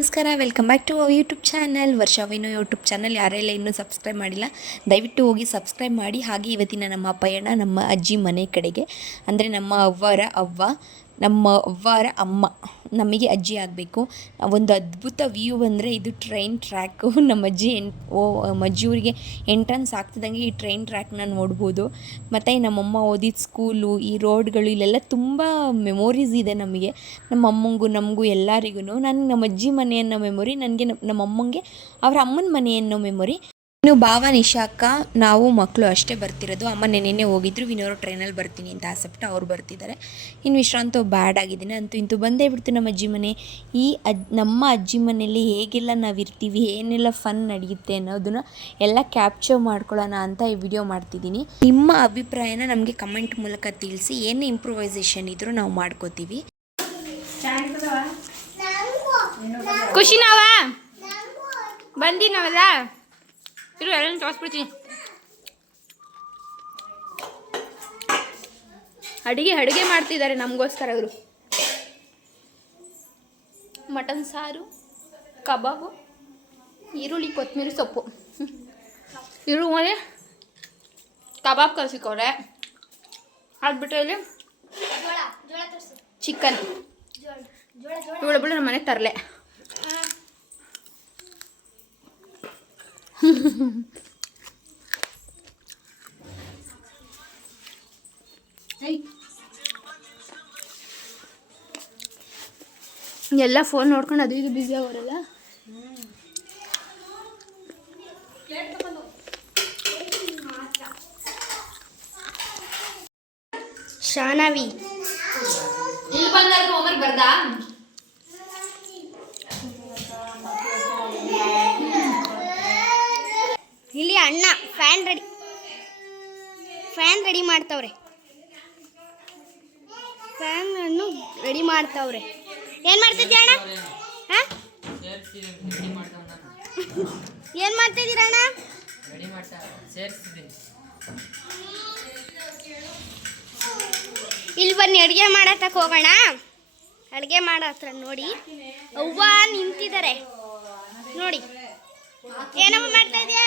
ನಮಸ್ಕಾರ welcome back to our YouTube channel ವರ್ಷವಿನೋ YouTube channel ಯಾರೆಲ್ಲ ಇನ್ನೂ ಸಬ್ಸ್ಕ್ರೈಬ್ ಮಾಡಿಲ್ಲ, ದಯವಿಟ್ಟು ಹೋಗಿ ಸಬ್ಸ್ಕ್ರೈಬ್ ಮಾಡಿ. ಹಾಗೆ ಇವತ್ತಿನ ನಮ್ಮ ಪಯಣ ನಮ್ಮ ಅಜ್ಜಿ ಮನೆ ಕಡೆಗೆ, ಅಂದರೆ ನಮ್ಮ ಅವ್ವರ ಅವ್ವ ನಮ್ಮ ಅವ್ವಾರ ಅಮ್ಮ, ನಮಗೆ ಅಜ್ಜಿ ಆಗಬೇಕು. ಒಂದು ಅದ್ಭುತ ವ್ಯೂ ಅಂದರೆ ಇದು ಟ್ರೈನ್ ಟ್ರ್ಯಾಕು ನಮ್ಮ ಅಜ್ಜಿ ಎನ್, ಓ ಅಜ್ಜಿ ಊರಿಗೆ ಎಂಟ್ರೆನ್ಸ್ ಆಗ್ತಿದ್ದಂಗೆ ಈ ಟ್ರೈನ್ ಟ್ರ್ಯಾಕ್ನ ನೋಡ್ಬೋದು. ಮತ್ತು ನಮ್ಮಮ್ಮ ಓದಿದ ಸ್ಕೂಲು ಈ ರೋಡ್ಗಳು ಇಲ್ಲೆಲ್ಲ ತುಂಬ ಮೆಮೊರೀಸ್ ಇದೆ ನಮಗೆ. ನಮ್ಮ ಅಮ್ಮಂಗೂ, ನಮಗೂ ಎಲ್ಲರಿಗೂ ನಾನು, ನಮ್ಮ ಅಜ್ಜಿ ಮನೆ ಮೆಮೊರಿ ನನಗೆ ನಮ್ಮ ಅಮ್ಮಂಗೆ, ಅವ್ರ ಅಮ್ಮನ ಮನೆ ಮೆಮೊರಿ ಇನ್ನು ಭಾವ ನಿಶಾಕ ನಾವು ಮಕ್ಕಳು ಅಷ್ಟೇ ಬರ್ತಿರೋದು. ಅಮ್ಮ ನೆನ್ನೆ ಹೋಗಿದ್ರು ವಿನೋರು ಟ್ರೈನಲ್ಲಿ ಬರ್ತೀನಿ ಅಂತ ಆಸೆಪ್ಟು ಅವ್ರು ಬರ್ತಿದ್ದಾರೆ. ಇನ್ನು ವಿಶ್ರಾಂತ ಬ್ಯಾಡ್ ಆಗಿದ್ದೀನಿ. ಅಂತೂ ಇಂತೂ ಬಂದೇ ಬಿಡ್ತು ನಮ್ಮ ಅಜ್ಜಿ ಮನೆ. ಈ ಅಜ್ ನಮ್ಮ ಅಜ್ಜಿ ಮನೆಯಲ್ಲಿ ಹೇಗೆಲ್ಲ ನಾವು ಇರ್ತೀವಿ ಏನೆಲ್ಲ ಫನ್ ನಡೆಯುತ್ತೆ ಅನ್ನೋದನ್ನ ಎಲ್ಲ ಕ್ಯಾಪ್ಚರ್ ಮಾಡ್ಕೊಳ್ಳೋಣ ಅಂತ ಈ ವಿಡಿಯೋ ಮಾಡ್ತಿದ್ದೀನಿ. ನಿಮ್ಮ ಅಭಿಪ್ರಾಯನ ನಮಗೆ ಕಮೆಂಟ್ ಮೂಲಕ ತಿಳಿಸಿ ಏನೇ ಇಂಪ್ರೂವೈಸೇಷನ್ ಇದ್ರೂ ನಾವು ಮಾಡ್ಕೋತೀವಿ. ಖುಷಿ ಬಂದಿನವಲ್ಲ ಬಂದಿ ನಾವಲ್ಲ? ಇರು ಎಲ್ಲ ತೋರಿಸ್ಬಿಡ್ತೀನಿ ಅಡಿಗೆ ಅಡುಗೆ ಮಾಡ್ತಿದ್ದಾರೆ ನಮಗೋಸ್ಕರ ಅವರು. ಮಟನ್ ಸಾರು ಕಬಾಬು ಈರುಳ್ಳಿ ಕೊತ್ತಂಬರಿ ಸೊಪ್ಪು. ಇರು ಮೇಲೆ ಕಬಾಬ್ ಕಳ್ಸಿಕೊಡ್ರೆ ಅದು ಬಿಟ್ಟರೆ ಇಲ್ಲಿ ಚಿಕನ್. ಇವಳು ಬಿಡು ನಮ್ಮ ಮನೆಗೆ ತರಲೆ. ಎಲ್ಲ ಫೋನ್ ನೋಡ್ಕೊಂಡು ಅದು ಇದು ಬ್ಯುಸಿ ಆಗೋರಲ್ಲ? ಶಾನವಿ. ಇಲ್ಲಿ ಬಂದಾಗ ಹೋಮ್ವರ್ಕ್ ಬರ್ದಾ? ಅಣ್ಣ ಫ್ಯಾನ್ ರೆಡಿ ಫ್ಯಾನ್ ರೆಡಿ ಮಾಡ್ತಾವ್ರೆ. ಫ್ಯಾನ್ ಅನ್ನು ರೆಡಿ ಮಾಡ್ತಾವ್ರೆ. ಏನ್ ಮಾಡ್ತಿದ್ಯ ಅಣ್ಣ? ಹಾ? ಏನ್ ಮಾಡ್ತಿದ್ದೀರ ಅಣ್ಣ? ಇಲ್ಲಿ ಬನ್ನಿ, ಅಡುಗೆ ಮಾಡತ್ತಕ್ಕೆ ಹೋಗೋಣ. ಅಡುಗೆ ಮಾಡೋ ಹತ್ರ ನೋಡಿ. ಅವ್ವ ನಿಂತಿದ್ದಾರೆ. ನೋಡಿ. ಏನಮ್ಮ ಮಾಡ್ತಾ ಇದೆಯಾ?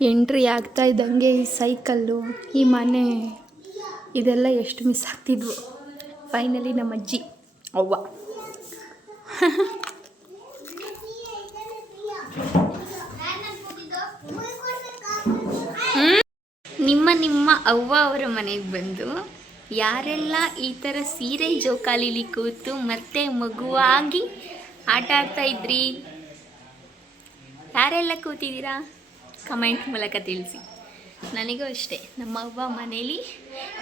ಎಂಟ್ರಿ ಆಗ್ತಾ ಇದ್ದಂಗೆ ಈ ಸೈಕಲ್ಲು, ಈ ಮನೆ, ಇದೆಲ್ಲ ಎಷ್ಟು ಮಿಸ್ ಆಗ್ತಿದ್ವು. ಫೈನಲಿ ನಮ್ಮ ಅಜ್ಜಿ, ಅವ್ವ. ನಿಮ್ಮ ನಿಮ್ಮ ಅವ್ವ ಅವರ ಮನೆಗೆ ಬಂದು ಯಾರೆಲ್ಲ ಈ ಥರ ಸೀರೆ ಜೋಕಾಲಿಲಿ ಕೂತು ಮತ್ತೆ ಮಗುವಾಗಿ ಆಟ ಆಡ್ತಾ ಇದ್ರಿ? ಯಾರೆಲ್ಲ ಕೂತಿದ್ದೀರಾ? ಕಮೆಂಟ್ ಮೂಲಕ ತಿಳಿಸಿ. ನನಗೂ ಅಷ್ಟೇ. ನಮ್ಮ ಅವ್ವ ಮನೇಲಿ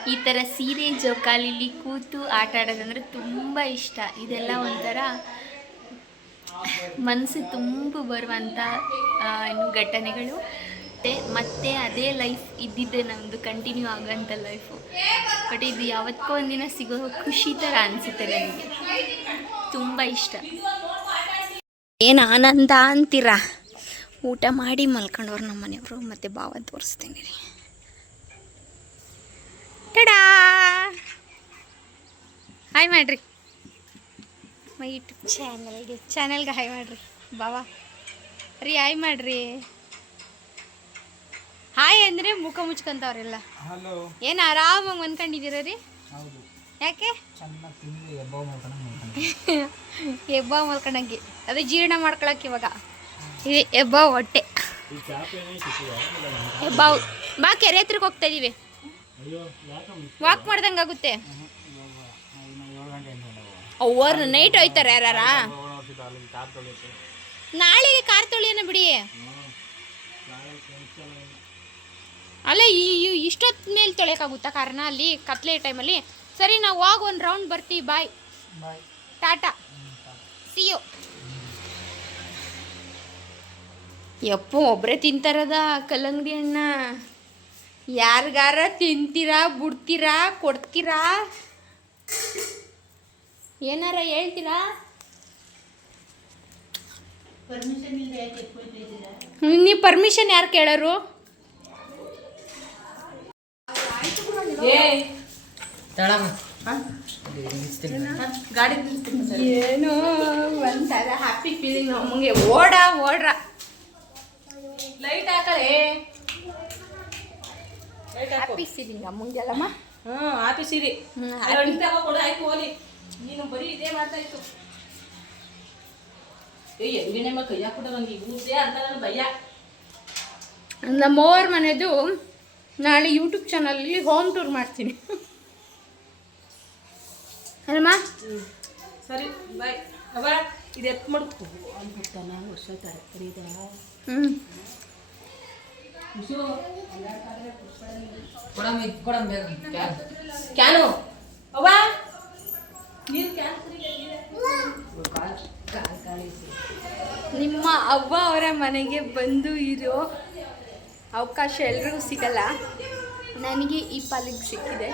ಈ ಥರ ಸೀರೆ, ಜೋಕಾಲಿಲಿ ಕೂತು ಆಟ ಆಡೋದಂದ್ರೆ ತುಂಬ ಇಷ್ಟ. ಇದೆಲ್ಲ ಒಂಥರ ಮನಸ್ಸು ತುಂಬ ಬರುವಂಥ ಘಟನೆಗಳು. ಮತ್ತು, ಮತ್ತೆ ಅದೇ ಲೈಫ್ ಇದ್ದಿದ್ದೆ ನಮ್ಮದು ಕಂಟಿನ್ಯೂ ಆಗೋಂಥ ಲೈಫು ಬಟ್ ಇದು ಯಾವತ್ತೋ ಒಂದಿನ ಸಿಗೋ ಖುಷಿ ಥರ ಅನಿಸುತ್ತೆ ನನಗೆ. ತುಂಬ ಇಷ್ಟ. ಏನು ಆನಂದ ಅಂತೀರಾ? ಊಟ ಮಾಡಿ ಮಲ್ಕೊಂಡವ್ರು ನಮ್ಮ ಮನೆಯವರು. ಮತ್ತು ಭಾವ ತೋರಿಸ್ತೀನಿ. ರೀ ಟಡಾ ಹಾಯ್ ಮಾಡಿರಿ ಮೈ ಯೂಟ್ಯೂಬ್ ಚಾನಲ್ಗೆ ಚಾನಲ್ಗೆ ಹಾಯ್ ಮಾಡಿರಿ ಬಾವಾ ರೀ ಹಾಯ್ ಮಾಡಿರಿ ಹಾಯ್ ಅಂದರೆ ಮುಖ ಮುಚ್ಕೊಂತವ್ರೆಲ್ಲ. ಏನು ಆರಾಮಾಗಿ ಮನ್ಕೊಂಡಿದ್ದೀರ ರೀ? ಯಾಕೆ? ಎಬ್ಬಾವ್ ಎಬ್ಬ ಮಲ್ಕೊಂಡಂಗೆ. ಅದೇ ಜೀರ್ಣ ಮಾಡ್ಕೊಳಕ್ಕೆ ಇವಾಗ. ಇದು ಎಬ್ಬ ಹೊಟ್ಟೆ. ಎಬ್ಬಾವ್ ಬಾ ಕೆರೆ ಹತ್ರಕ್ಕೆ ಹೋಗ್ತಾ ಇದೀವಿ. ವಾಕ್ ಮಾಡ್ದಂಗೆ ಆಗುತ್ತೆ. ಅವ್ರು ನೈಟ್ ಹೋಯ್ತಾರೆ ಯಾರ ನಾಳೆಗೆ ಕಾರ್ ತೊಳಿಯೋಣ ಬಿಡಿ. ಅಲ್ಲ ಈ ಇಷ್ಟೊತ್ ಇಷ್ಟೊತ್ತು ಮೇಲೆ ತೊಳೆಯೋಕ್ಕಾಗುತ್ತಾ ಕಾರಣ ಅಲ್ಲಿ ಕತ್ಲೆ ಟೈಮಲ್ಲಿ ಸರಿ ನಾವು ಹೋಗ ಒಂದು ರೌಂಡ್ ಬರ್ತೀವಿ. ಬಾಯ್ ಟಾಟಾ ಸಿ ಯು ಯಪ್ಪ ಒಬ್ಬರೇ ತಿಂತಾರದ ಕಲ್ಲಂಗಡಿ ಹಣ್ಣ ಯಾರಿಗಾರ ತಿಂತೀರಾ ಬಿಡ್ತೀರಾ ಕೊಡ್ತೀರಾ? ಏನಾರ ಹೇಳ್ತೀರಾ? ನೀವು ಪರ್ಮಿಷನ್ ಯಾರು ಕೇಳೋರು? ಏನು ಒಂಥರ ಹ್ಯಾಪಿ ಫೀಲಿಂಗ್ ನಮಗೆ. ಓಡ ಓಡ್ರ. ಹ್ಯಾಪಿ ಅಮ್ಮಂಗೆಲ್ಲಮ್ಮ? ಹ್ಞೂ ಕೊಡು ಆಯ್ತು ಹೋಲಿ. ನೀನು ಬರೀ ಇದೇ ಮಾಡ್ತಾ ಇತ್ತು. ಏ ಕೈಯಾಗ ಕೊಡ ಅಂತ ನನ್ನ ಭಯ. ನಮ್ಮವ್ರ ಮನೆದು ನಾಳೆ ಯೂಟ್ಯೂಬ್ ಚಾನಲ್ಲಿ ಹೋಮ್ ಟೂರ್ ಮಾಡ್ತೀನಿ. ಅಲ್ಲಮ್ಮ ಸರಿ ಬಾಯ್ ಅವ ಇದು ಎತ್ ಮಾಡ್ಕೊ. ಅಂದ್ಬಿಡ್ತಾನ ವರ್ಷ ತರಕಾರಿ ಹ್ಞೂ ಕ್ಯಾನು ಅವ್ವ? ನೀರು ಕ್ಯಾನ್ ನಿಮ್ಮ ಅವ್ವ ಅವರ ಮನೆಗೆ ಬಂದು ಇರೋ ಅವಕಾಶ ಎಲ್ರಿಗೂ ಸಿಗಲ್ಲ. ನನಗೆ ಈ ಪಾಲಿಗೆ ಸಿಕ್ಕಿದೆ.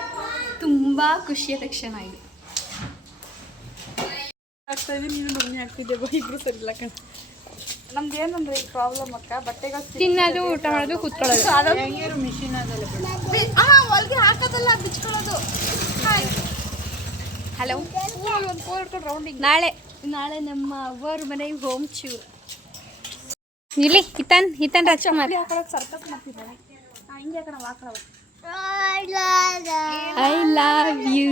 ತುಂಬ ಖುಷಿಯ ಕ್ಷಣ ಇದು. ಆಗ್ತಾ ಇದೆ ನೀನು ಮಮ್ಮಿ ಆಗ್ತಿದ್ದೆ ಬಾ ಇಬ್ರು ಸರಿ ಇಲ್ಲ ಕಣ. ನಮ್ದು ಏನಂದ್ರೆ ಈ ಪ್ರಾಬ್ಲಮ್ ಅಕ್ಕ? ಬಟ್ಟೆಗಳು ತಿನ್ನೋದು ಊಟ ಮಾಡೋದು ಕೂತ್ಕೊಳ್ಳೋದು. ಹೊಲ್ಗೆ ಹಾಕೋದಲ್ಲ ಬಿಚ್ಕೊಳ್ಳೋದು ಹಲೋ ಊರಲ್ಲಿ ಒಂದು ಫೋರ್ ಹಿಡ್ಕೊಂಡು ರೌಂಡಿಂಗ್ ನಾಳೆ ನಾಳೆ ನಮ್ಮ ಅವ್ವರ ಮನೆಗೆ ಹೋಮ್ ಚೂರ್ ಇಲ್ಲಿ ಹಿತನ್ ಹಿತನ್ ರಾಜ್ಕುಮಾರ್ ಹಾಕೊಳಕ್ಕೆ ಸರ್ಕಸ್ ಮಾಡ್ತಿದ್ದಾಳೆ. ಹಿಂಗೆ ಹಾಕೋಣ ಹಾಕೊಳ್ಳೋ ಐ ಲವ್ ಯು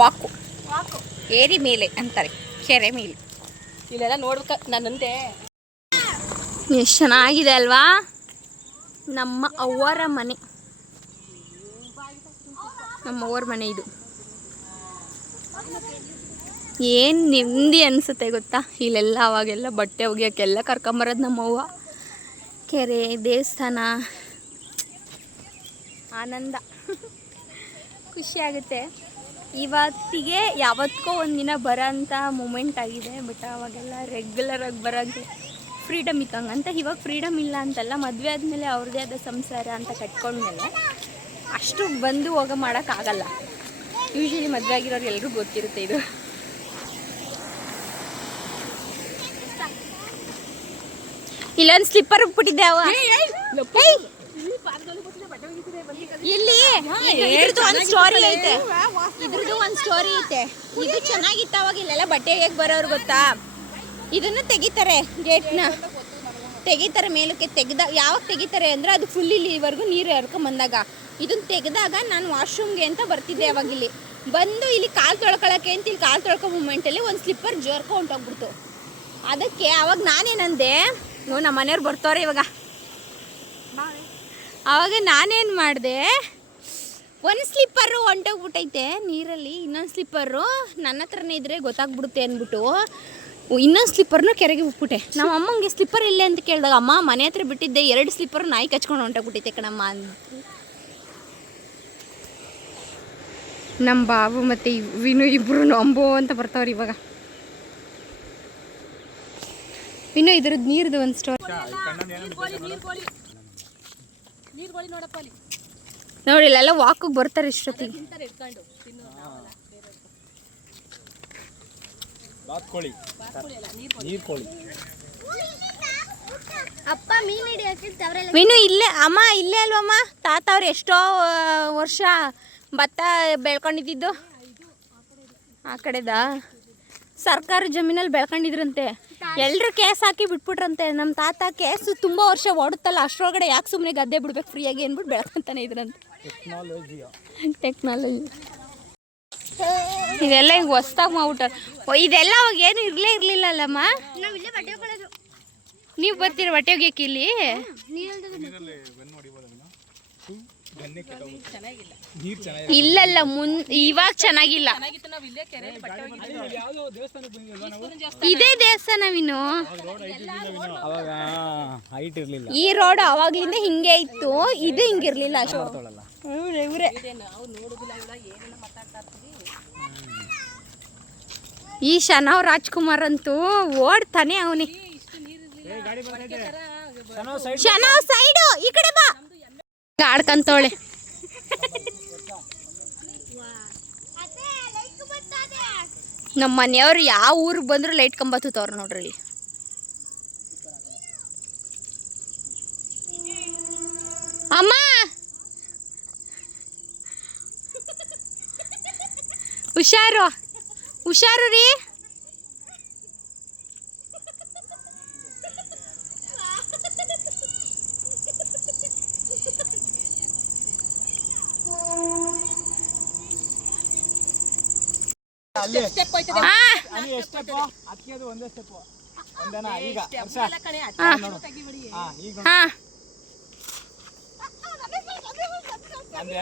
ವಾಕು. ಏರಿ ಮೇಲೆ ಅಂತಾರೆ ಕೆರೆ ಮೇಲೆ. ಇಲ್ಲೆಲ್ಲ ನೋಡ್ಬೇಕ ನನ್ನಂತೆ ಎಷ್ಟು ಚೆನ್ನಾಗಿದೆ ಅಲ್ವಾ? ನಮ್ಮ ಅವ್ವರ ಮನೆ. ನಮ್ಮ ಅವ್ವರ ಮನೆ ಇದು. ಏನು ನೆಮ್ಮದಿ ಅನಿಸುತ್ತೆ ಗೊತ್ತಾ? ಇಲ್ಲೆಲ್ಲ ಅವಾಗೆಲ್ಲ ಬಟ್ಟೆ ಒಗೆಯೋಕ್ಕೆಲ್ಲ ಕರ್ಕೊಂಬರೋದು ನಮ್ಮವ್ವ ಕೆರೆ ದೇವಸ್ಥಾನ. ಆನಂದ. ಖುಷಿ ಆಗುತ್ತೆ ಇವತ್ತಿಗೆ ಯಾವತ್ತಿಗೋ ಒಂದಿನ ಬರೋಂಥ ಮೂಮೆಂಟ್ ಆಗಿದೆ ಬಟ್ ಅವಾಗೆಲ್ಲ ರೆಗ್ಯುಲರಾಗಿ ಬರೋಂಗೆ ಫ್ರೀಡಮ್ ಅಂತ ಇವಾಗ ಫ್ರೀಡಮ್ ಇಲ್ಲ ಅಂತಲ್ಲ ಮದುವೆ ಆದಮೇಲೆ ಅವ್ರದ್ದೇ ಆದ ಸಂಸಾರ ಅಂತ ಕಟ್ಕೊಂಡ್ಮೇಲೆ ಅಷ್ಟು ಬಂದು ಹೋಗ ಮಾಡೋಕ್ಕಾಗಲ್ಲ ಯೂಶ್ವಲಿ ಮದುವೆ ಆಗಿರೋರು ಎಲ್ರಿಗೂ ಗೊತ್ತಿರುತ್ತೆ ಇದು ಇಲ್ಲೊಂದು ಸ್ಲಿಪ್ಪರ್ ಬಿಟ್ಟಿದ್ದೆ ಅವ ಏಯ್! ಇಲ್ಲಿ ಇದ್ರದ್ದು ಒಂದು ಸ್ಟೋರಿ ಐತೆ. ಇದ್ರದ್ದು ಒಂದು ಸ್ಟೋರಿ ಐತೆ. ಇದು ಚೆನ್ನಾಗಿತ್ತು ಅವಾಗ ಇಲ್ಲೆಲ್ಲ ಬಟ್ಟೆ ಹೇಗೆ ಬರೋರು ಗೊತ್ತಾ? ಇದನ್ನು ತೆಗಿತಾರೆ ಗೇಟ್ನ ತೆಗಿತಾರೆ ಮೇಲಕ್ಕೆ ತೆಗ್ದ ಯಾವಾಗ ತೆಗಿತಾರೆ ಅಂದರೆ ಅದು ಫುಲ್ ಇಲ್ಲಿವರೆಗೂ ನೀರು ಹರ್ಕೊಂಡ್ ಬಂದಾಗ. ಇದನ್ನ ತೆಗೆದಾಗ ನಾನು ವಾಶ್ರೂಮ್ಗೆ ಅಂತ ಬರ್ತಿದ್ದೆ ಅವಾಗ ಇಲ್ಲಿ. ಬಂದು ಇಲ್ಲಿ ಕಾಲು ತೊಳ್ಕೊಳಕ್ಕೆ ಅಂತ ಇಲ್ಲಿ ಕಾಲು ತೊಳ್ಕೊ ಮೂಮೆಂಟಲ್ಲಿ ಒಂದು ಸ್ಲಿಪ್ಪರ್ ಜೋರ್ಕೊ ಹೊಂಟೋಗ್ಬಿಡ್ತು ಅದಕ್ಕೆ ಅವಾಗ ನಾನೇನಂದೆ ನೋ ನಮ್ಮ ಮನೆಯವ್ರು ಬರ್ತಾರೆ ಇವಾಗ. ಆವಾಗ ನಾನೇನು ಮಾಡಿದೆ ಒಂದು ಸ್ಲಿಪ್ಪರು ಹೊಂಟೋಗ್ಬಿಟ್ಟೈತೆ ನೀರಲ್ಲಿ ಇನ್ನೊಂದು ಸ್ಲಿಪ್ಪರು ನನ್ನ ಹತ್ರನೇ ಇದ್ರೆ ಗೊತ್ತಾಗ್ಬಿಡುತ್ತೆ ಅಂದ್ಬಿಟ್ಟು ಇನ್ನೊಂದು ಸ್ಲಿಪ್ಪರ್ನೂ ಕೆರೆಗೆ ಬಿಟ್ಬಿಟ್ಟೆ ನಮ್ಮ ಅಮ್ಮಂಗೆ ಸ್ಲಿಪ್ಪರ್ ಇಲ್ಲೇ ಅಂತ ಕೇಳಿದಾಗ ಅಮ್ಮ ಮನೆ ಹತ್ರ ಬಿಟ್ಟಿದ್ದೆ ಎರಡು ಸ್ಲಿಪ್ಪರ್ ನಾಯಿ ಕಚ್ಕೊಂಡು ಹೊಂಟೋಗ್ಬಿಟ್ಟೈತೆ ಕಣಮ್ಮ ಅಂತ ನಮ್ಮ ಬಾಬು ಮತ್ತು ವಿನು ಇಬ್ಬರು ನಂಬೋ ಅಂತ ಬರ್ತಾವ್ರಿ ಇವಾಗ. ಇನ್ನು ಇದ್ರದ್ದು ನೀರ್ದು ಒಂದು ಸ್ಟೋರಿ ನೋಡಿ ಇಲ್ಲೆಲ್ಲ ವಾಕಿಗೆ ಬರ್ತಾರೆ ಇಷ್ಟೊತ್ತಿಗೆ. ಅಪ್ಪ ಮೀನು ಹಿಡಿಯೋಕೆ ತವರೆಲ್ಲ. ವಿನು ಇಲ್ಲೇ ಅಮ್ಮ ಇಲ್ಲೇ ಅಲ್ವಮ್ಮ ತಾತ ಅವ್ರು ಎಷ್ಟೋ ವರ್ಷ ಭತ್ತ ಬೆಳ್ಕೊಂಡಿದ್ದು. ಆ ಕಡೆದಾ? ಸರ್ಕಾರ ಜಮೀನಲ್ಲಿ ಬೆಳ್ಕೊಂಡಿದ್ರಂತೆ. ಎಲ್ರು ಕೇಸ್ ಹಾಕಿ ಬಿಟ್ಬಿಟ್ರಂತೆ. ನಮ್ಮ ತಾತ ಕೇಸು ತುಂಬ ವರ್ಷ ಓಡುತ್ತಲ್ಲ ಅಷ್ಟರೊಳಗಡೆ ಯಾಕೆ ಸುಮ್ಮನೆ ಗದ್ದೆ ಬಿಡ್ಬೇಕು ಫ್ರೀಯಾಗಿ ಅಂದ್ಬಿಟ್ಟು ಬೆಳ್ಕೊಂತಾನೆ ಇದ್ರಂತೆ. ಟೆಕ್ನಾಲಜಿ ಇದೆಲ್ಲ ಈಗ ಹೊಸ್ದಾಗಿ ಮಾಡ್ಬಿಟ್ಟಾರ. ಓ, ಇದೆಲ್ಲ ಅವಾಗ ಏನು ಇರಲೇ ಇರಲಿಲ್ಲ ಅಲ್ಲಮ್ಮ ನಾವು ಇಲ್ಲೇ ಬಟ್ಟೆ ಹಾಕೊಳ್ಳೋದು ನೀವು ಬರ್ತೀರ ಬಟ್ಟೆ ಒಗ್ಯಕ್ಕೆ ಇಲ್ಲಿ? ಇಲ್ಲಲ್ಲ ಮುನ್ ಇವಾಗ ಚೆನ್ನಾಗಿಲ್ಲ. ಇದೇ ದೇವಸ್ಥಾನ ವಿನು. ಅವಾಗ ಹೈಟ್ ಇರಲಿಲ್ಲ. ಈ ರೋಡ್ ಅವಾಗ್ಲಿಂದ ಹಿಂಗೆ ಇತ್ತು ಇದು ಹಿಂಗಿರ್ಲಿಲ್ಲ ಅಷ್ಟು. ಈ ಶನವ್ ರಾಜ್ಕುಮಾರ್ ಅಂತೂ ಓಡ್ತಾನೆ ಅವನಿ. ಶನಾವ್ ಸೈಡು ಈ ಕಡೆ ಬಾ. ಆಡ್ಕಂತವಳೆ. ನಮ್ಮ ಮನೆಯವ್ರು ಯಾವ ಊರಿಗೆ ಬಂದರೂ ಲೈಟ್ ಕಂಬ ತೂತವ್ರು ನೋಡ್ರಿ. ಅಮ್ಮ! ಹುಷಾರು. ಹುಷಾರು ರೀ ಆ, ಅಲ್ಲಿ ಸ್ಟೆಪ್ ಅದಕ್ಕೆ ಅದು ಒಂದೇ ಸ್ಟೆಪ್ ಒಂದೇನಾ ಈಗ ವರ್ಷ ಆ, ಹಾ ಈಗ ಹಾ ನಂದು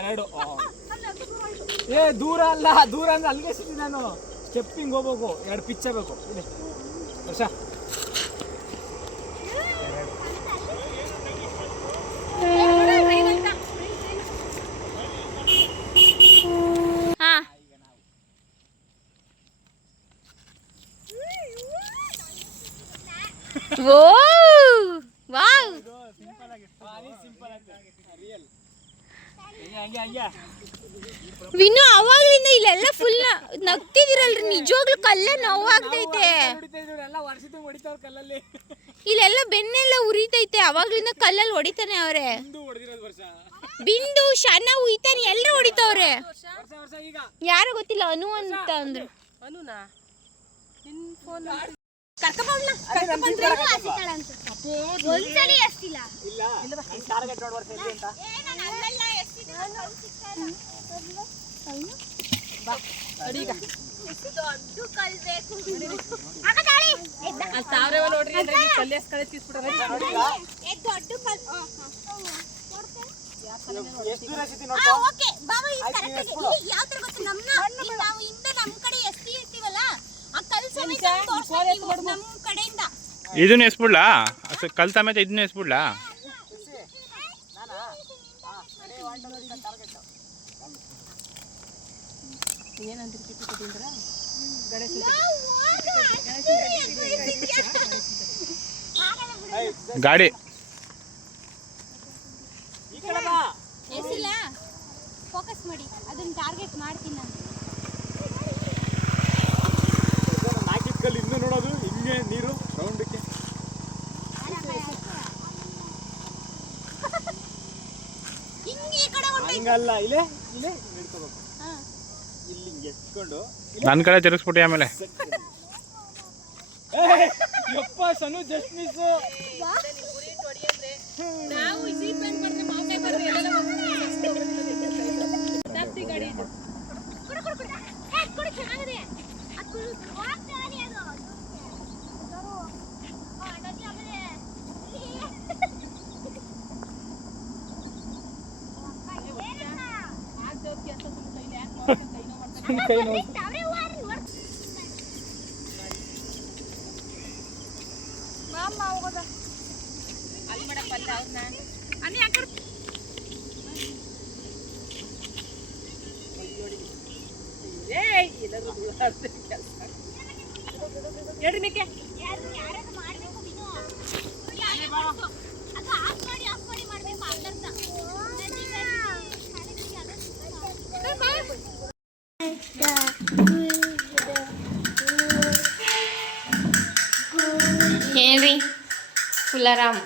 ಎರಡು. ಏ ದೂರ ಅಲ್ಲ ದೂರ ಅಂದ್ರೆ ಅಲ್ಲಿಗೆ ಸಿಗ್ತೀನಿ ನಾನು. ಸ್ಟೆಪ್ಪಿಂಗ್ ಹೋಗ್ಬೇಕು. ಎರಡು ಪಿಚ್ಚರ್ ಬೇಕು ಇದೆ ವರ್ಷ ಹಾ ಓ, ವಾವ್. ಹಂಗೆ ಹಂಗೆ ವಿನು ಅವಾಗ್ಲಿಂದ ಇಲ್ಲೆಲ್ಲ ಫುಲ್ ನಗ್ತಿದಿರಲ್ರಿ ನಿಜವಾಗ್ಲೂ ಕಲ್ಲೇ ನೋವಾಗ್ತೈತೆ. ಇಲ್ಲೆಲ್ಲ ಬೆನ್ನೆಲ್ಲ ಉರಿತೈತೆ, ಅವಾಗ್ಲಿಂದ ಕಲ್ಲಲ್ಲಿ ಹೊಡಿತಾನೆ ಅವರೇ. ಬಿಂದು, ಶನ ಉಯ್ತಾನೆ ಎಲ್ಲರೂ ಹೊಡಿತಾವ್ರೆ. ಯಾರು ಗೊತ್ತಿಲ್ಲ, ಅನು ಅಂತ ಅಂದ್ರು. ಅಂತ? ಅಲ್ಲಿ ತಾವ್ರೆ ನೋಡ್ರಿ ಅಂದ್ರೆ ಈ ಕಲ್ಯಾಸ್ ಕಳೆ ತೀಸ್ಬಿಡ್ರಿ ಎಷ್ಟು ದೂರ ಸಿಗ್ತೀನಿ ನೋಡ್ಕೊ? ಇದನ್ನ ಎಸ್ಬಿಡ್ಲಾ? ಕಲ್ ಸಮೇತ ಇದನ್ನ ಎಸ್ಬಿಡ್ಲಾ? ಗಾಡಿ. ಫೋಕಸ್ ಮಾಡಿ. ಅದನ್ನ ಟಾರ್ಗೆಟ್ ಮಾಡ್ತೀನಿ ನಾನು ನಾಲ್ಕಿದ ಕಲ್ಲು ಇನ್ನೂ ಹಿಂಗೆ ನೀರು ರೌಂಡಕ್ಕೆ ಹಂಗಲ್ಲ ಇಲ್ಲೇ ಇಲ್ಲೇ ಹಿಡ್ಕೋಬೇಕು ಇಲ್ಲಿ ಹಿಂಗೆ ಎತ್ಕೊಂಡು. ನನ್ನ ಕಡೆ ತಿರುಗಿಸ್ಬಿಟ್ಟು ಆಮೇಲೆ. ಯಪ್ಪ ಸನು ಜಸ್ಟ್ ಮಿಸ್ ನಾವು ಗಾಡಿ ಇದೆ. ಕೊಡು ಕೊಡು ಕೊಡು. ಏ, ಕೊಡು ಚೆನ್ನಾಗಿದೆ ಅದು ಕೊಡು ಹೋಗ್ತಾನೆ ಅದು ಆ, ನದಿ ಆಮೇಲೆ ಆಗ್ದವ್ರ್ ಕೆಲ್ಸ ಸುಮ್ನೆ ಕೈಲಿ ಯಾಕ್ ಮಾಡ್ಕೊಂಡ್ ಕೈ ನೋವ್ ಮಾಡ್ಕೊಂಡ್ ತಾವ್ರೆ ಹೂವಾರಿ ನೋಡ್ ಅಲ್ಲಿ ಮಾಡಪ್ಪ ಅಲ್ಲ ಅವ್ರನ್ನ ಏಯ್ ಎಲ್ಲರೂ ದೂರ ಕೆಲಸ ಹೇಳ್ರಿ ಮೇಕೆ ಯಾರಾದ್ರೂ ಮಾಡ್ಬೇಕು ನೀನು ಯಾರೇ ಮಾಡ್ಬೇಕು. ಅದು ಆಫ್ ಮಾಡಿ ಆಫ್ ಮಾಡಿ ಮಾಡ್ಬೇಕು ಅಲ್ಲಂತ ಏನ್ರಿ ಫುಲ್ ಆರಾಮ್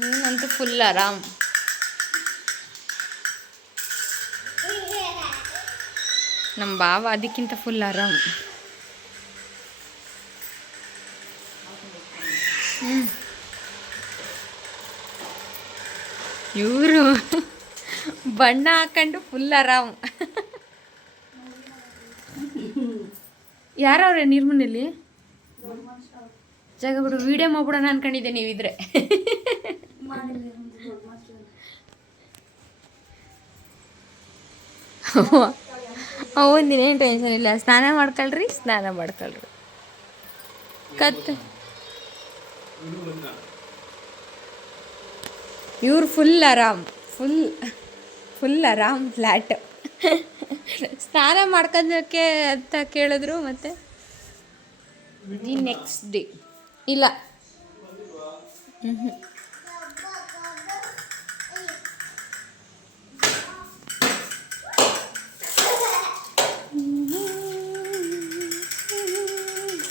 ನೀನಂತೂ ಫುಲ್ ಆರಾಮ್ ನಮ್ಮ ಬಾವ ಅದಕ್ಕಿಂತ ಫುಲ್ ಆರಾಮ್ ಇವರು ಬಣ್ಣ ಹಾಕೊಂಡು ಫುಲ್ ಆರಾಮ್ ಯಾರವ್ರೆ ನಿರ್ಮನಲ್ಲಿ ಜಾಗ ಬಿಡು ವಿಡಿಯೋ ಮಾಡ್ಬಿಡೋಣ ಅನ್ಕೊಂಡಿದ್ದೆ ನೀವಿದ್ರೆ. ಒಂದಿನೇನು ಟೆನ್ಷನ್ ಇಲ್ಲ. ಸ್ನಾನ ಮಾಡ್ಕೊಳ್ರಿ ಸ್ನಾನ ಮಾಡ್ಕೊಳ್ರಿ. ಕತ್ ಇವ್ರು ಫುಲ್ ಆರಾಮ್ ಫುಲ್ ಫುಲ್ ಆರಾಮ್ ಫ್ಲ್ಯಾಟ್ ಸ್ನಾನ ಮಾಡ್ಕೊಂಡಕ್ಕೆ ಅಂತ ಕೇಳಿದ್ರು ಮತ್ತೆ? ದಿ ನೆಕ್ಸ್ಟ್ ಡೇ ಇಲ್ಲ.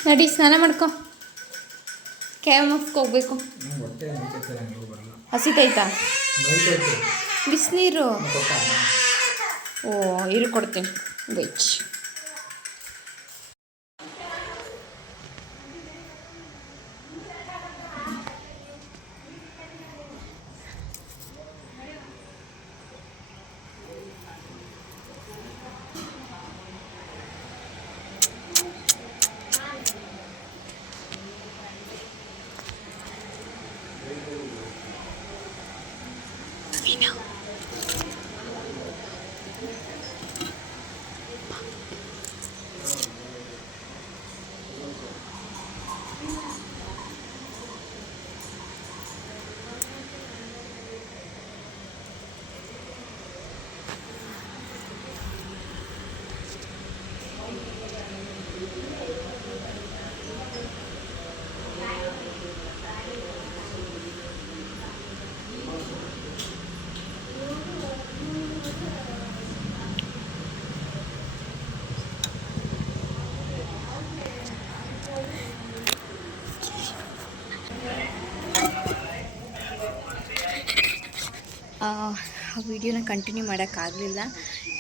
ನಡಿ ಸ್ನಾನ ಮಾಡ್ಕೊ. ಕ್ಯಾಮ್ ಎಂ ಎಫ್ಗೆ ಹೋಗ್ಬೇಕು. ಹಸಿತೈತಾ? ಬಿಸಿನೀರು. ಓ ಇರು ಕೊಡ್ತೀನಿ. ವೆಜ್ ಆ ವಿಡಿಯೋನ ಕಂಟಿನ್ಯೂ ಮಾಡೋಕ್ಕಾಗಲಿಲ್ಲ.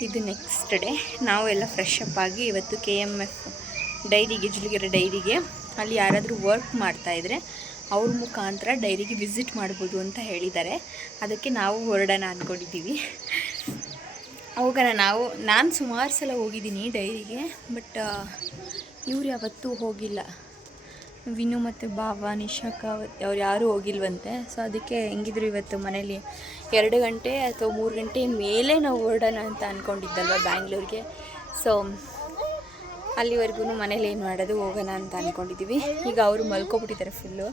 ಇದು ನೆಕ್ಸ್ಟ್ ಡೇ ನಾವು ಎಲ್ಲ ಫ್ರೆಶ್ ಅಪ್ ಆಗಿ ಇವತ್ತು ಕೆ ಎಂ ಎಫ್ ಡೈರಿಗೆ, ಜುಲಿಗೆರೆ ಡೈರಿಗೆ ಅಲ್ಲಿ ಯಾರಾದರೂ ವರ್ಕ್ ಮಾಡ್ತಾಯಿದ್ರೆ ಅವ್ರ ಮುಖಾಂತರ ಡೈರಿಗೆ ವಿಸಿಟ್ ಮಾಡ್ಬೋದು ಅಂತ ಹೇಳಿದ್ದಾರೆ. ಅದಕ್ಕೆ ನಾವು ಹೊರಡೋಣ ಅಂದ್ಕೊಂಡಿದ್ದೀವಿ ಹೋಗೋಣ ನಾವು. ನಾನು ಸುಮಾರು ಸಲ ಹೋಗಿದ್ದೀನಿ ಡೈರಿಗೆ ಬಟ್ ಇವ್ರು ಯಾವತ್ತೂ ಹೋಗಿಲ್ಲ. ವಿನು ಮತ್ತು ಬಾಬಾ ನಿಶಾಕ ಅವ್ರು ಯಾರೂ ಹೋಗಿಲ್ವಂತೆ. ಸೊ ಅದಕ್ಕೆ ಹೆಂಗಿದ್ರು ಇವತ್ತು ಮನೇಲಿ ಎರಡು ಗಂಟೆ ಅಥವಾ ಮೂರು ಗಂಟೆ ಮೇಲೆ ನಾವು ಹೊರಡೋಣ ಅಂತ ಅಂದ್ಕೊಂಡಿದ್ದಲ್ವ ಬ್ಯಾಂಗ್ಳೂರಿಗೆ. ಸೊ ಅಲ್ಲಿವರೆಗೂ ಮನೇಲಿ ಏನು ಮಾಡೋದು ಹೋಗೋಣ ಅಂತ ಅಂದ್ಕೊಂಡಿದ್ದೀವಿ ಈಗ ಅವರು ಮಲ್ಕೊಬಿಟ್ಟಿದ್ದಾರೆ ಫುಲ್ಲು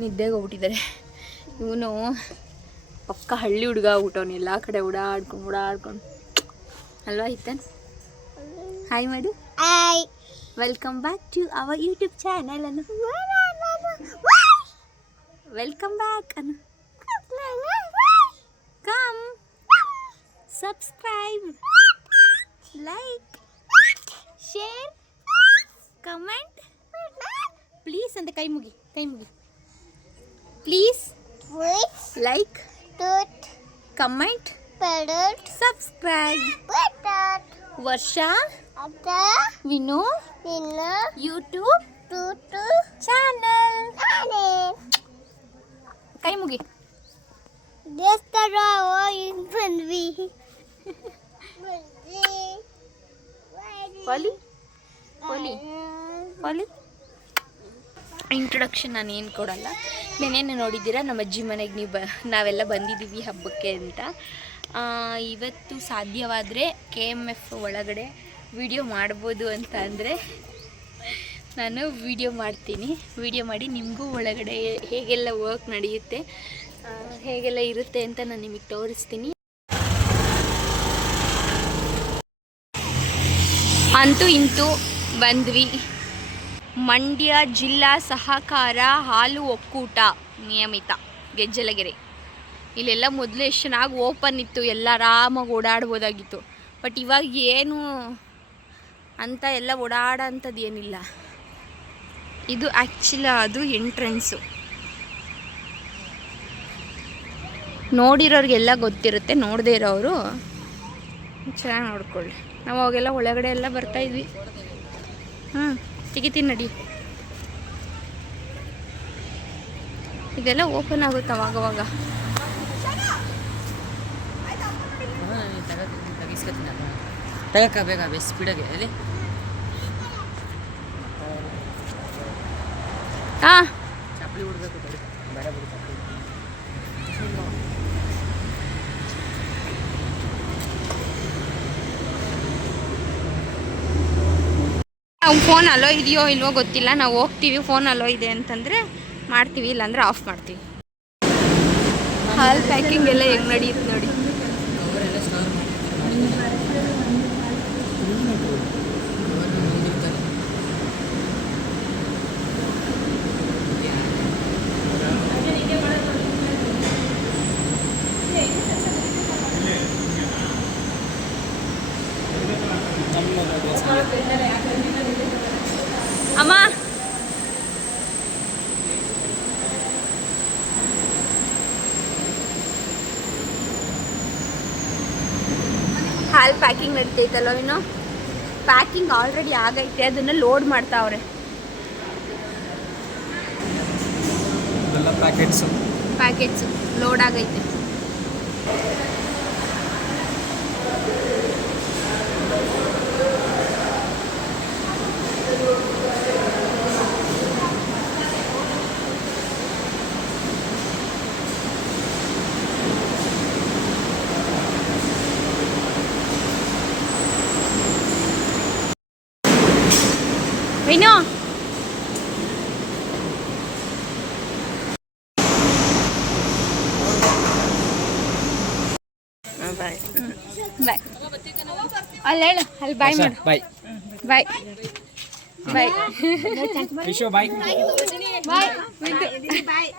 ನಿದ್ದೆಗೆ ಹೋಗ್ಬಿಟ್ಟಿದ್ದಾರೆ. ಇವನು ಪಕ್ಕ ಹಳ್ಳಿ ಹುಡುಗ ಆಗ್ಬಿಟ್ಟವನು ಎಲ್ಲ ಕಡೆ ಓಡಾಡ್ಕೊಂಡು ಓಡಾಡ್ಕೊಂಡು. ಅಲ್ವಾ ಇತ್ತನ್ ಹಾಯ್ ಮಾಡು ಆಯ್ welcome back to our YouTube channel ಅನ್ನು ವೆಲ್ಕಮ್ ಬ್ಯಾಕ್ ಅನ್ನು come subscribe like share comment please ಅಂತ ಕೈ ಮುಗಿ ಕೈ ಮುಗಿ ಪ್ಲೀಸ್ ಲೈಕ್ ಕಮೆಂಟ್ ಸಬ್ಸ್ಕ್ರೈಬ್ ವರ್ಷ ಯೂಟ್ಯೂಬ್ ಯೂಟ್ಯೂಬ್ ಚಾನಲ್ ಕೈ ಮುಗಿ. ಬಂದ್ವಿ. ಒಲಿ ಇಂಟ್ರೊಡಕ್ಷನ್ ನಾನು ಏನು ಕೊಡಲ್ಲ. ನೆನೇನು ನೋಡಿದ್ದೀರಾ ನಮ್ಮ ಅಜ್ಜಿ ಮನೆಗೆ ನೀವು ಬ ನಾವೆಲ್ಲ ಬಂದಿದ್ದೀವಿ ಹಬ್ಬಕ್ಕೆ ಅಂತ. ಇವತ್ತು ಸಾಧ್ಯವಾದರೆ ಕೆ ಎಂ ಎಫ್ ಒಳಗಡೆ ವಿಡಿಯೋ ಮಾಡ್ಬೋದು ಅಂತ ಅಂದರೆ ನಾನು ವಿಡಿಯೋ ಮಾಡ್ತೀನಿ. ವಿಡಿಯೋ ಮಾಡಿ ನಿಮಗೂ ಒಳಗಡೆ ಹೇಗೆಲ್ಲ ವರ್ಕ್ ನಡೆಯುತ್ತೆ ಹೇಗೆಲ್ಲ ಇರುತ್ತೆ ಅಂತ ನಾನು ನಿಮಗೆ ತೋರಿಸ್ತೀನಿ. ಅಂತೂ ಇಂತೂ ಬಂದ್ವಿ. ಮಂಡ್ಯ ಜಿಲ್ಲಾ ಸಹಕಾರ ಹಾಲು ಒಕ್ಕೂಟ ನಿಯಮಿತ, ಗೆಜ್ಜಲಗೆರೆ. ಇಲ್ಲೆಲ್ಲ ಮೊದಲು ಎಷ್ಟು ಚೆನ್ನಾಗಿ ಓಪನ್ ಇತ್ತು, ಎಲ್ಲ ಆರಾಮಾಗಿ ಓಡಾಡ್ಬೋದಾಗಿತ್ತು. ಬಟ್ ಇವಾಗ ಏನು ಅಂತ ಎಲ್ಲ ಓಡಾಡೋಂಥದ್ದು ಏನಿಲ್ಲ. ಇದು ಆ್ಯಕ್ಚುಲಿ ಅದು ಎಂಟ್ರೆನ್ಸು ನೋಡಿರೋರಿಗೆಲ್ಲ ಗೊತ್ತಿರುತ್ತೆ, ನೋಡದೇ ಇರೋರು ಚೆನ್ನಾಗಿ ನೋಡ್ಕೊಳ್ಳಿ. ನಾವು ಅವಾಗೆಲ್ಲ ಒಳಗಡೆ ಎಲ್ಲ ಬರ್ತಾಯಿದ್ವಿ ಹ್ಞೂ ತೆಗಿತೀನಿ ನಡಿ. ಇದೆಲ್ಲ ಓಪನ್ ಆಗುತ್ತೆ ಅವಾಗವಾಗ ತಗಕ ಬೇಗ ಬೆಸ್ಟ್ ಸ್ಪೀಡಾಗಿ ಅಲ್ಲಿ ಹಾಂ ಚಪ್ಪಲಿ ಬೇಡ ಬಿಡು ಫೋನ್ ಅಲೋ ಇದೆಯೋ ಇಲ್ವೋ ಗೊತ್ತಿಲ್ಲ. ನಾವು ಹೋಗ್ತೀವಿ ಫೋನ್ ಅಲೋ ಇದೆ ಅಂತಂದ್ರೆ ಮಾಡ್ತೀವಿ, ಇಲ್ಲಾಂದ್ರೆ ಆಫ್ ಮಾಡ್ತೀವಿ. ಹಾಲ್ ಪ್ಯಾಕಿಂಗ್ ಎಲ್ಲ ಹೆಂಗ್ ನಡೆಯುತ್ತೆ ನೋಡಿ ಅಮ್ಮ ಹಾಲ್ ಪ್ಯಾಕಿಂಗ್ ನಡೀತೈತಲ್ವ ಇನ್ನು ಪ್ಯಾಕಿಂಗ್ ಆಲ್ರೆಡಿ ಆಗೈತೆ ಅದನ್ನ ಲೋಡ್ ಮಾಡ್ತಾವ್ರೆ. ಪ್ಯಾಕೆಟ್ಸು ಪ್ಯಾಕೆಟ್ಸ್ ಲೋಡ್ ಆಗೈತೆ ವಿನೋ ಬಾಯ್ ಅಲ್ಲಿ ಹೇಳು ಅಲ್ಲಿ ಬಾಯ್ ಮಾಡು. ಬಾಯ್. ಬಾಯ್. ಬಾಯ್. ವಿಶ್ವ ಬಾಯ್. ಬಾಯ್.